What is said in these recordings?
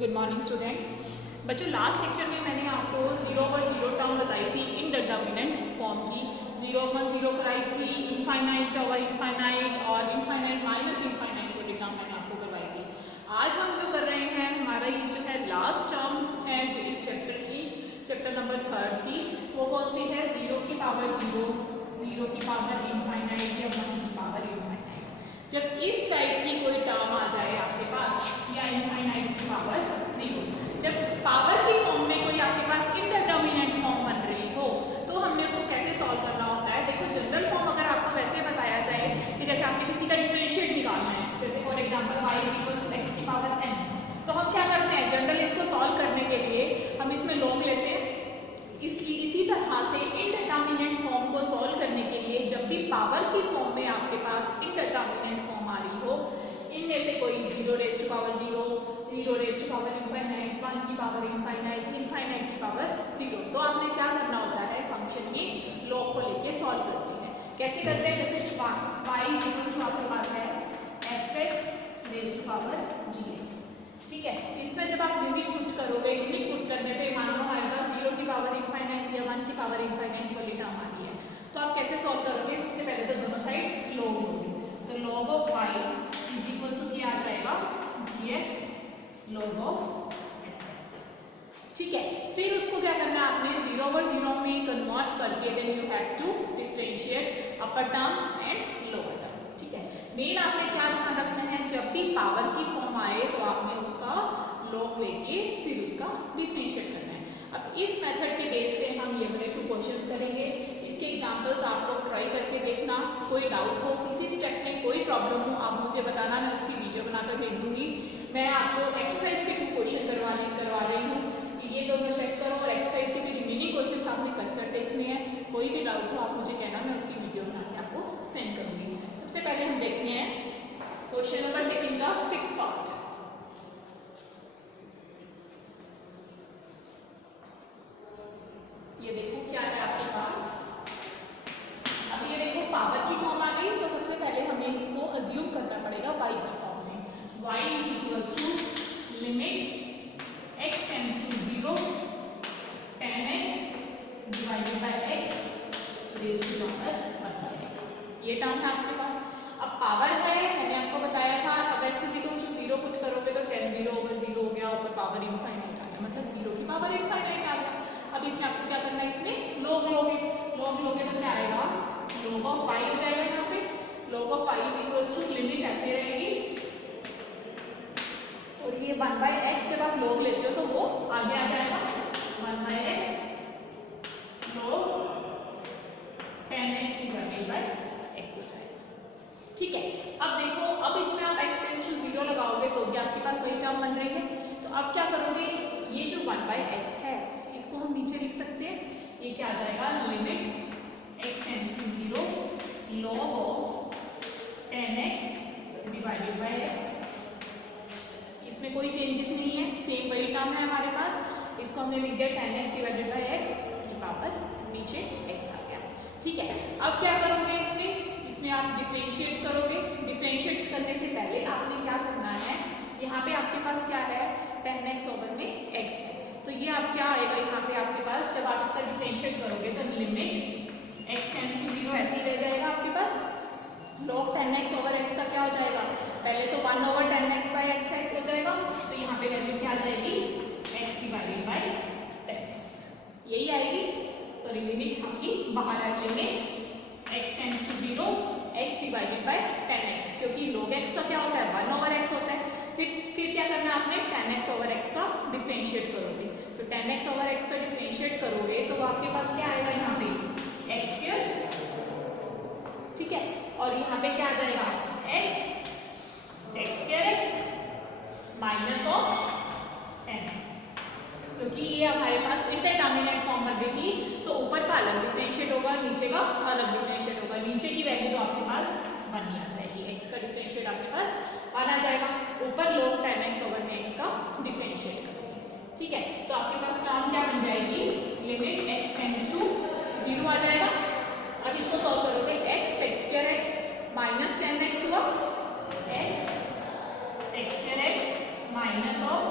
Good morning students. बच्चों last lecture में मैंने आपको 0/0 टर्म बताई थी इनडिटरमिनेंट फॉर्म की। 0/0 कराई थी, इनफाइनाइट ओवर इनफाइनाइट और इनफाइनाइट माइनस इनफाइनाइट वाली टर्म मैंने आपको करवाई थी। आज हम जो कर रहे हैं, हमारा ये जो है लास्ट टर्म है जो इस चैप्टर की, चैप्टर नंबर 3 की, वो कौन सी है? 0 की पावर 0, 0 की पावर इनफाइनाइट या 1 की पावर इनफाइनाइट। जब इस टाइप की कोई टर्म आ जाए आपके पास, या इनफाइनाइट की पावर 0, जब पावर की फॉर्म में कोई आपके पास इनडिटरमिनेंट फॉर्म बन रही हो, तो हमने उसको कैसे सॉल्व करना होता है? देखो जनरल फॉर्म अगर आपको वैसे बताया जाए कि जैसे आपने किसी का डिफरेंशिएट निकालना है, जैसे फॉर एग्जांपल y = x की पावर n, तो हम क्या करते हैं? जनरल इसको सॉल्व करने के लिए हम इसमें log लेते हैं। इसी तरह से इनडिटरमिनेंट फॉर्म को सॉल्व करने के लिए जब भी पावर की फॉर्म में आपके पास इनडिटरमिनेंट फॉर्म आ रही हो, इनमें से कोई 0 raise to power 0, 0 raise to power infinite, 1 की पावर इनफाइनाइट, इनफाइनाइट की पावर 0, तो आपने क्या करना होता है? फंक्शन की लॉग को लेके सॉल्व करते हैं। कैसे करते हैं? जैसे y आपके पास है fx raise to power gx, ठीक है। इसमें जब आप लिमिट पुट करोगे, लिमिट पुट करने पे मान लो हमारे पास 0 की पावर इनफाइनाइट या 1 की पावर इनफाइनाइट वाली टर्म आ रही है, तो आप कैसे सॉल्व करोगे? सबसे पहले तो दोनों साइड लॉग लोगे, तो log ऑफ y = क्या आ जाएगा? gx log ऑफ fx, ठीक है। फिर उसको क्या करना है आपने? 0/0 में कन्वर्ट करके then you have to differentiate upper term and lower term, ठीक है। मेन आपने क्या ध्यान रखना है? जब भी पावर की फॉर्म आए तो आपने उसका लॉग लेके फिर उसका डिफरेंशिएट करना है। अब इस मेथड के बेस पे हम ये वाले 2 क्वेश्चंस करेंगे। इसके एग्जांपल्स आप लोग ट्राई करके देखना। कोई डाउट हो, किसी स्टेप में कोई प्रॉब्लम हो, आप मुझे बताना, मैं उसकी वीडियो बनाकर भेज दूंगी। मैं आपको एक्सरसाइज के 2 क्वेश्चन करवा रही हूँ, ये दोनों चेक करो, और एक्सरसाइज के भी रिमेनिंग क्वेश्चन आपने कर देखने हैं। कोई भी डाउट हो आप मुझे कहना, मैं उसकी वीडियो बना के आपको सेंड करूँगी। सबसे पहले हम देखते हैं क्वेश्चन नंबर 2 का 6th पार्ट। ये देखो क्या है आपके पास। अब ये देखो पावर की फॉर्म आ गई, तो सबसे पहले हमें इसको अज्यूम करना पड़ेगा y की फॉर्म में। y = limit x tends to 0 tan x divided by x raise to power 1/x, ये टर्म है आपके पास। अब पावर है, मैंने आपको बताया था, अब x = 0 पुट करोगे तो tan 0/0 हो गया, ऊपर पावर इनफाइनाइट आ गया, मतलब 0 की पावर इनफाइनाइट आ गया। अब इसमें आपको क्या करना है? इसमें log लोगे तो क्या आएगा? log ऑफ y हो जाएगा यहाँ पे। log ऑफ y = लिमिट ऐसे रहेगी, और ये 1/x जब आप log लेते हो तो वो आगे आ जाएगा 1/x log tan x divided by x हो जाएगा, ठीक है। अब देखो, अब इसमें आप x टेंड्स टू 0 लगाओगे तो भी आपके पास वही टर्म बन रही है। तो अब क्या करोगे? ये जो 1/x है इसको हम नीचे लिख सकते हैं, ये क्या आ जाएगा? Limit x tends to 0 log of tan x divided by x। इसमें कोई चेंजेस नहीं है, सेम वही टर्म है हमारे पास। इसको हमने लिख दिया tan x divided by x की पावर नीचे x आ गया, ठीक है। अब क्या करोगे? इसमें आप डिफरेंशिएट करोगे। डिफरेंशिएट करने से पहले आपने क्या करना है? यहाँ पे आपके पास क्या है? tan x ओवर में x है, तो ये आप क्या आएगा यहाँ पे आपके पास? जब आप इसका डिफरेंशिएट करोगे तो लिमिट x टेंड्स टू 0 ऐसे ही रह जाएगा आपके पास। log tan x over x का क्या हो जाएगा? पहले तो 1/tan x बाय x हो जाएगा, तो यहाँ पे वैल्यू क्या आ जाएगी? x divided by tan x, यही आएगी। सॉरी, लिमिट आपकी बाहर है, limit x tends to 0 x divided by tan x, क्योंकि log x का क्या होता है? 1/x होता है। फिर क्या करना है आपने? tan x ओवर x का डिफरेंशिएट करोगे, तो tan x ओवर x का डिफरेंशिएट करोगे तो आपके पास क्या आएगा यहाँ पे? x², ठीक है, और यहाँ पे क्या आ जाएगा? x sec² minus of tan x, क्योंकि ये हमारे पास इनडिटरमिनेंट फॉर्म बन रही थी, तो ऊपर का अलग डिफरेंशिएट होगा, नीचे का अलग डिफरेंशिएट होगा। नीचे की वैल्यू तो आपके पास 1 ही आ जाएगी, x का डिफरेंशिएट आपके पास 1 आ जाएगा, ऊपर log tan x ओवर में x का डिफरेंशिएट करोगे, ठीक है। तो आपके पास टर्म क्या बन जाएगी? लिमिट x टेंड्स टू 0 आ जाएगा। अब इसको सॉल्व करोगे, x sec² minus tan x हुआ, x sec² minus of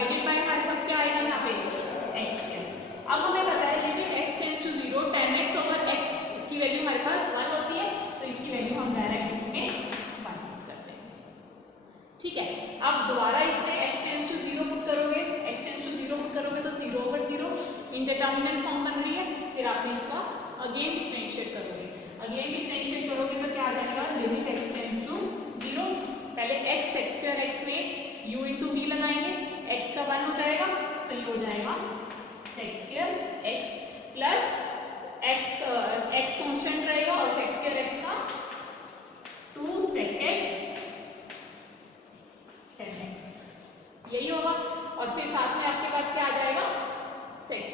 divided by हमारे पास क्या आएगा यहाँ पे एक्स स्क्वायर। अब हमें पता है limit x tends to 0 10x over x, इसकी वैल्यू हमारे पास 1 होती है, तो इसकी वैल्यू हम डायरेक्ट इसमें 1 पुट करते हैं। ठीक है, अब दोबारा इसमें x टेंड्स टू 0 पुट करोगे, x टेंड्स टू 0 पुट करोगे तो 0 ओवर 0 इंडिटरमिनेंट फॉर्म बन रही है। फिर आपने इसका अगेन डिफरेंशिएट करोगे, अगेन डिफरेंशिएट करोगे तो क्या आ जाएगा, लिमिट x टेंड्स टू 0, पहले x स्क्वायर x में u इंटू v लगाएंगे, x का 1 हो जाएगा तो ये हो जाएगा sec square x plus x constant रहेगा और सेक स्क्वायर x का 2 sec x 10x यही होगा। और फिर साथ में आपके पास क्या आ जाएगा, sec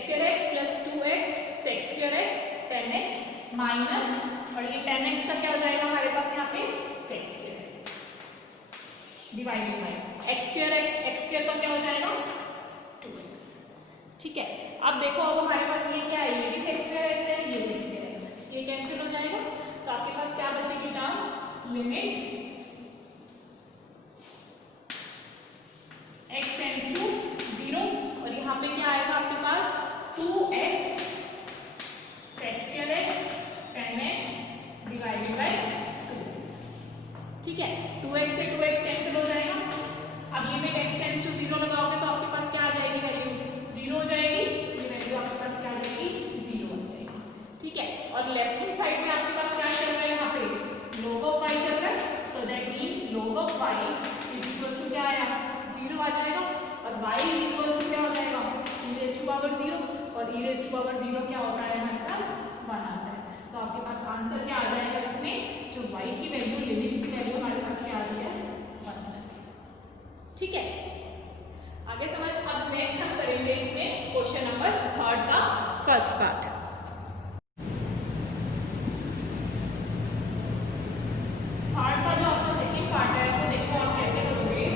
square x plus 2x sec square x 10x minus, और ये 10x का क्या हो जाएगा हमारे पास यहाँ पे sec square x divided by x square का क्या हो जाएगा 2x। ठीक है, अब देखो अब हमारे पास ये क्या है, ये भी सेक स्क्वायर x है, ये सेक स्क्वायर x, ये कैंसिल हो जाएगा तो आपके पास क्या बचेगी term, limit x tends to 0 और यहाँ पे क्या आएगा आपके पास 2x sec square x 10x divided by 2x। ठीक है, 2x से 2x कैंसिल हो जाएगा। अब लिमिट x टेंड्स टू 0 लगाओगे तो आपके पास क्या आ जाएगी, वैल्यू 0 हो जाएगी, ये वैल्यू आपके पास क्या आ जाएगी 0 हो जाएगी। ठीक है, और लेफ्ट हैंड साइड में आपके पास क्या चल रहा है, यहाँ पे log ऑफ y चल रहा है, तो that means log of y is equal to क्या आया 0 आ जाएगा, और y इज इक्वल टू क्या हो जाएगा e रेज़ टू पावर 0, और e रेज़ टू पावर 0 क्या होता है हमारे पास 1 आता है। तो आपके पास आंसर क्या आ जाएगा इसमें, जो y की वैल्यू लिमिट की वैल्यू हमारे पास क्या आ रही है 1। ठीक है, आगे समझ। अब नेक्स्ट हम करेंगे इसमें क्वेश्चन नंबर 3 का फर्स्ट पार्ट। थर्ड का जो आपका सेकंड पार्ट है वो देखो आप कैसे करोगे,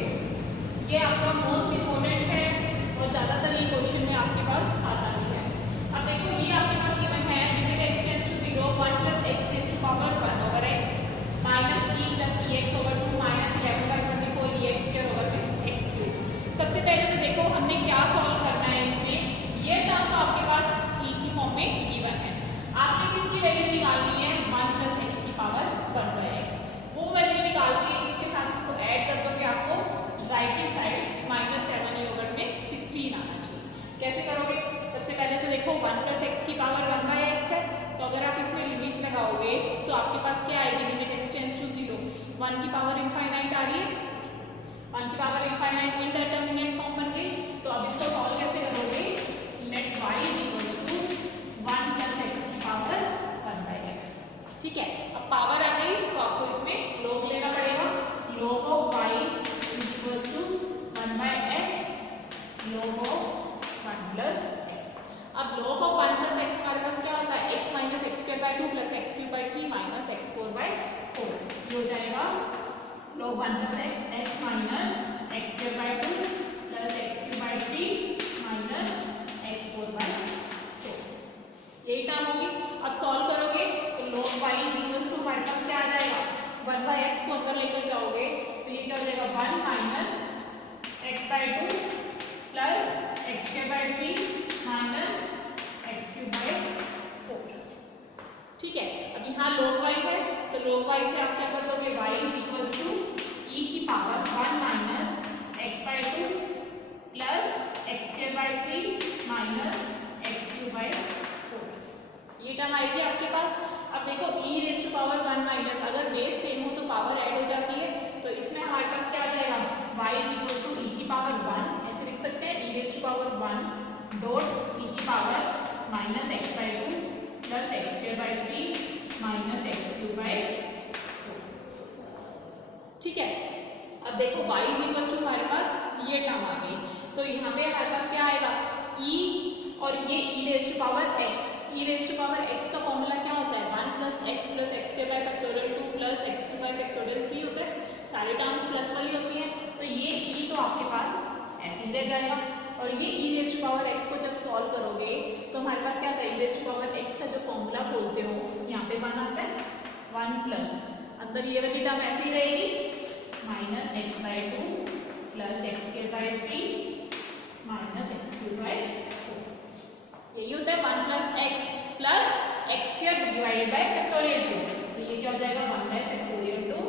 ये आपका मोस्ट इंपोर्टेंट है और ज्यादातर ये क्वेश्चन में आपके पास आता भी है। अब देखो ये आपके पास गिवन है limit x tends to 0 1 plus x raise to power 1 over x minus e plus ex over 2 minus 11/24 ex square over x cube. सबसे पहले तो देखो हमने क्या सॉल्व करना है इसमें, ये टर्म तो आपके पास e की फॉर्म में गिवन है, आपने किसकी वैल्यू निकालनी है 1 प्लस x की पावर 1/x, वो वैल्यू निकाल के इसके साथ इसको ऐड कर दोगे, आपको राइट हैंड साइड -7 ओवर में 16 आना चाहिए। कैसे करोगे, सबसे पहले तो देखो 1 प्लस x की पावर 1/x है, तो अगर आप इसमें लिमिट लगाओगे तो आपके पास क्या आएगी, लिमिट x टेंड्स टू 0 1 की पावर इनफाइनाइट आ रही है, 1 की पावर इनफाइनाइट इंडिटरमिनेंट फॉर्म बन गई। तो अब इसको सॉल्व कैसे करोगे, let y is equal to 1 plus x की पावर 1/x। ठीक है, अब पावर आ गई तो आपको इसमें log लेना पड़ेगा, log of y is equal to 1/x log of 1 plus x। अब log ऑफ 1 प्लस x हमारे पास क्या होता है, x minus x square by 2 plus x cube by 3 minus x 4/4, ये हो जाएगा log 1 plus x minus x square by 2 plus x cube by 3 minus x 4/4, यही टर्म होगी। अब सॉल्व करोगे तो log y is equal to हमारे पास क्या आ जाएगा, 1/x को अंदर लेकर जाओगे तो ये क्या हो जाएगा 1 minus x by 2 plus x square by 3 minus x cube by 4। ठीक है, अब यहाँ log y है तो log y से आप क्या कर दोगे, y is equal to e की power 1 minus x by 2 plus x square by 3 minus x cube by 4, ये टर्म आएगी आपके पास। अब देखो e raise to power 1 minus, अगर बेस सेम हो तो पावर ऐड हो जाती है, तो इसमें हमारे पास क्या आ जाएगा, y is equal to e की पावर 1 ऐसे लिख सकते हैं, e raise to power 1 dot e की power minus x by 2 plus x square by 3 minus x cube by 4। ठीक है, अब देखो y इज इक्वल टू हमारे पास ये टर्म आ गई, तो यहाँ पे हमारे पास क्या आएगा e और ये e raise to power x, e raise to power x का फॉर्मूला क्या होता है 1 plus x plus x square by factorial 2 plus x cube by factorial 3 होता है, सारे टर्म्स प्लस वाली होती हैं, तो ये e तो आपके पास ऐसे ही रह जाएगा, और ये e raise to power x को जब सॉल्व करोगे तो हमारे पास क्या आता है, e raise to power x का जो फॉर्मूला बोलते हो यहाँ पे 1 आता है, 1 प्लस अंदर ये वाली टर्म ऐसे ही रहेगी minus x by 2 plus x square by 3 minus x cube by 4। यही होता है 1 plus x square divided by factorial 2। तो ये क्या हो जाएगा 1 बाय फैक्टोरियल 2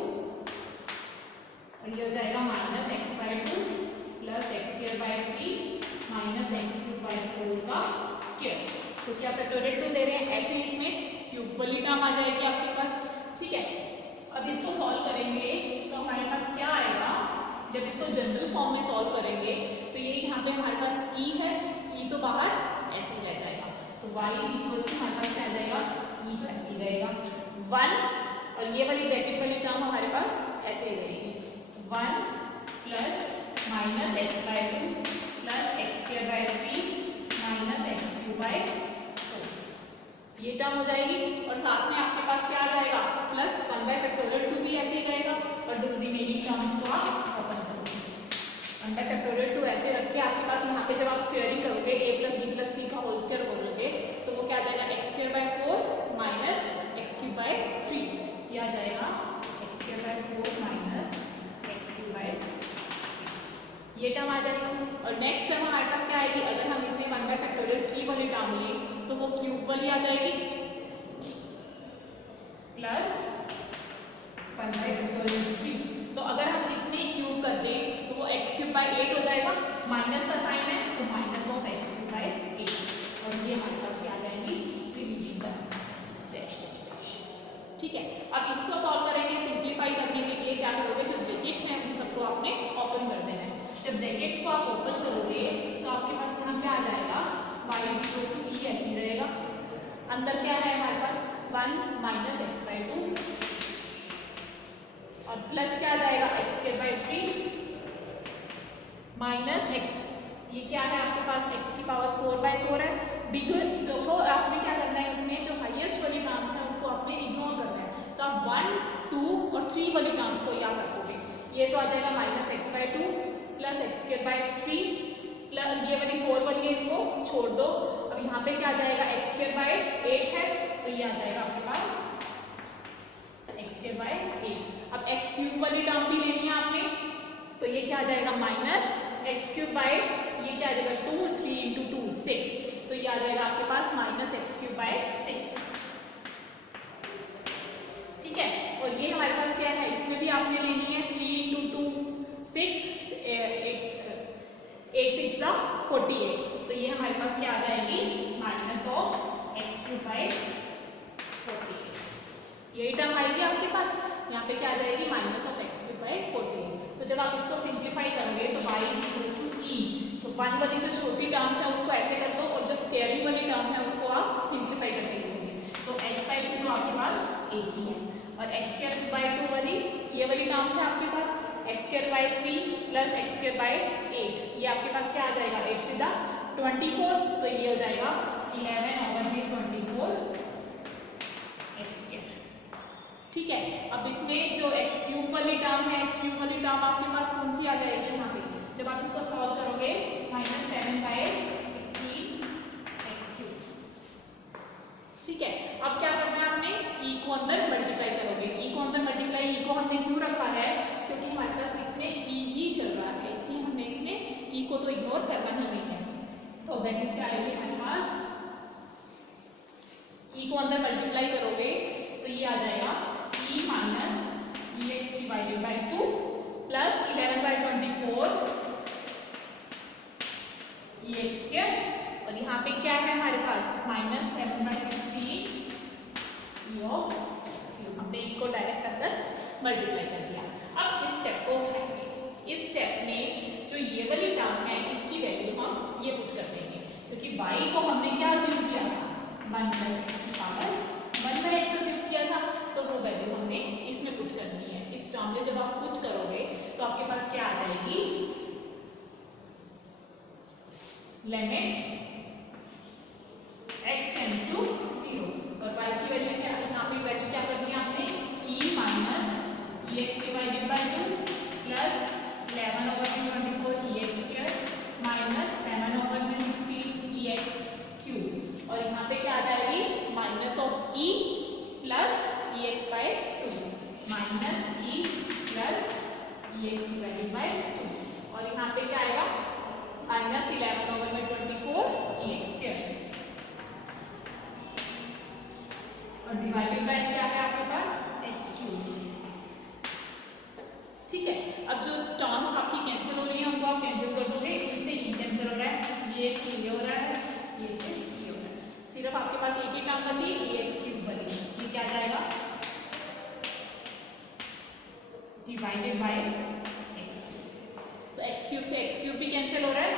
और ये हो जाएगा minus x by 2 plus x square by 3 minus x cube by 4 का स्क्वायर। तो क्या फैक्टोरियल 2 दे रहे हैं, ऐसे इसमें क्यूब वाली टर्म आ जाएगी आपके पास। ठीक है, अब इसको सॉल्व करेंगे तो हमारे पास क्या आएगा, जब इसको जनरल फॉर्म में सॉल्व करेंगे तो ये यहाँ पे हमारे पास e है, e तो बाहर ऐसे ही रह जाएगा। तो y इज इक्वल टू हमारे पास क्या आ जाएगा, e तो ऐसे ही रहेगा 1 और ये वाली ब्रैकेट वाली टर्म हमारे पास ऐसे ही रहेगी 1 plus minus x by 2 plus x square by 3 minus x cube by 4, ये टर्म हो जाएगी। और साथ में आपके पास क्या आ जाएगा प्लस 1 बाय फैक्टोरियल 2 भी ऐसे ही रहेगा और डू रिमेनिंग टर्म्स को आप ओपन करोगे। 1 बाय फैक्टोरियल 2 ऐसे रख के आपके पास यहाँ पे जब आप स्क्वायरिंग करोगे a plus b plus c का होल स्क्वायर बोलोगे तो वो क्या आ जाएगा x square bye 4 minus x cube by 3, ये आ जाएगा x square bye 4 minus x cube by 3, ये टर्म आ जाएगी। और नेक्स्ट टर्म हमारे पास क्या आएगी, अगर हम इसमें 1 बाय फैक्टोरियल 3 वाली टर्म लें तो वो क्यूब वाली आ जाएगी प्लस 1 बाय फैक्टोरियल 3। तो अगर हम इसमें क्यूब कर दें तो वो एक्स क्यूब बाय 8 हो जाएगा, माइनस का साइन है तो minus of x cube bye 8 और ये हमारे पास आ जाएंगी remaining terms dash dash dash. ठीक है, अब इसको सॉल्व करेंगे, सिंप्लीफाई करने के लिए क्या करोगे, जो ब्रैकेट्स हैं उन सबको आपने ओपन कर देना है। जब ब्रैकेट्स को आप ओपन करोगे तो आपके पास यहाँ क्या आ जाएगा y is equal to e ऐसे ही रहेगा, अंदर क्या है हमारे पास 1 माइनस एक्स बाय 2 और प्लस क्या आ जाएगा x square by 3 minus x, ये क्या है आपके पास एक्स की पावर 4 बाय 4 है। बिग जो को आपने क्या करना है, इसमें जो हाईएस्ट वाली टर्म्स है उसको आपने इग्नोर करना है। तो आप 1 2 और 3 वाली टर्म्स को याद रखोगे, ये तो आ जाएगा minus x by 2 plus x square by 3 plus ये वाली 4 वाली है इसको छोड़ दो। अब यहाँ पे क्या आ जाएगा एक्स स्क्वायर बाय 8 है तो ये आ जाएगा आपके पास एक्स स्क्वायर बाय 8। अब एक्स क्यूब वाली टर्म भी लेनी है आपने तो ये क्या आ जाएगा माइनस एक्स क्यूब बाय ये क्या आ जाएगा 2 3 इंटू 2 6, तो ये आ जाएगा आपके पास माइनस एक्स क्यूब बाय 6। ठीक है, और ये हमारे पास क्या है, इसमें भी आपने लेनी है 3 इंटू 2 6 8 6 का 48, तो ये हमारे पास क्या आ जाएगी minus of x cube by 48, यही टर्म आएगी आपके पास। यहाँ पे क्या आ जाएगी minus of x cube by 48। तो जब आप इसको सिंप्लीफाई करोगे तो y is equal to e, तो 1 वाली जो छोटी टर्म्स है उसको ऐसे कर दो और जो स्क्वायरिंग वाली टर्म है उसको आप सिंप्लीफाई करके लिखोगे। तो x बाय 2 तो आपके पास एक ही है और एक्स स्क्वायर बाय 2 वाली ये वाली टर्म्स है आपके पास x square by 3 plus x square by 8, ये आपके पास क्या आ जाएगा 8 3 24, तो ये हो जाएगा 11 ओवर में 24 एक्स स्क्वायर। ठीक है, अब इसमें जो एक्स क्यूब वाली टर्म है, एक्स क्यूब वाली टर्म आपके पास कौन सी आ जाएगी यहाँ पे, जब आप इसको सॉल्व करोगे माइनस 7 बाय 16 एक्स क्यूब। ठीक है, अब क्या करना है आपने e को अंदर मल्टीप्लाई करोगे, e को अंदर मल्टीप्लाई, e को हमने क्यों रखा है क्योंकि हमारे पास इसमें e ही चल रहा है, इसलिए हमने इसमें e को तो इग्नोर करना ही नहीं है। तो वैल्यू क्या आएगी हमारे पास, e को अंदर मल्टीप्लाई करोगे तो ये आ जाएगा e minus x divided by 2 plus 11 by 24 x square, और यहाँ पे क्या है हमारे पास minus 7 by 16 of x cube. हमने e को डायरेक्ट अंदर मल्टीप्लाई कर दिया। अब इस स्टेप को उठाएंगे, इस स्टेप में जो ये वाली टर्म है इसकी वैल्यू हम ये पुट कर देंगे क्योंकि y को हमने क्या अज्यूम किया था 1 प्लस एक्स की पावर 1 बाई एक्स अज्यूम किया था, तो वो वैल्यू हमने इसमें पुट करनी है। इस टर्म में जब आप पुट करोगे तो आपके पास क्या आ जाएगी लिमिट x टेंड्स टू 0 और y की वैल्यू क्या, यहाँ पे वैल्यू क्या करनी है आपने e minus x divided by 2 plus 11 over में 24 एक्स स्क्वायर माइनस 7 ओवर में 16 एक्स क्यूब, और यहाँ पे क्या आ जाएगी minus of e plus x by 2 minus e plus x divided by 2, और और यहाँ पे क्या आएगा -11/24 और डिवाइडेड बाय क्या है आपके पास x3। ठीक है, अब जो टर्म्स आपकी कैंसिल हो रही है उनको आप कैंसिल कर दोगे, इनसे ई कैंसिल हो रहा है, ये से ये हो रहा है, ये से ये हो रहा है, सिर्फ आपके पास एक ही टर्म बची ax3 बची। ये क्या जाएगा डिवाइडेड बाय x3, तो x3 से x3 भी कैंसिल हो रहा है।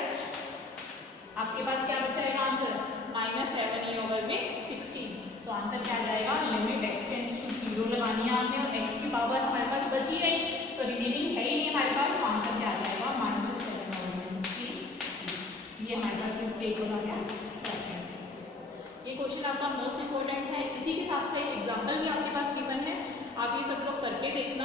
आपके पास क्या बचाएगा आंसर -7e/16, तो आंसर क्या जाएगा लिमिट x टेंड्स टू 0 लगानी है आपने और x की पावर हमारे पास बची नहीं तो रिमेनिंग है ही नहीं हमारे पास, तो आंसर क्या आ जाएगा -7/16। ये हमारे पास मिस्टेक हो गया। ये क्वेश्चन आपका मोस्ट इंपॉर्टेंट है। इसी के साथ का एक एग्जाम्पल भी आपके पास गिवन है, आप ये सब लोग करके देखना।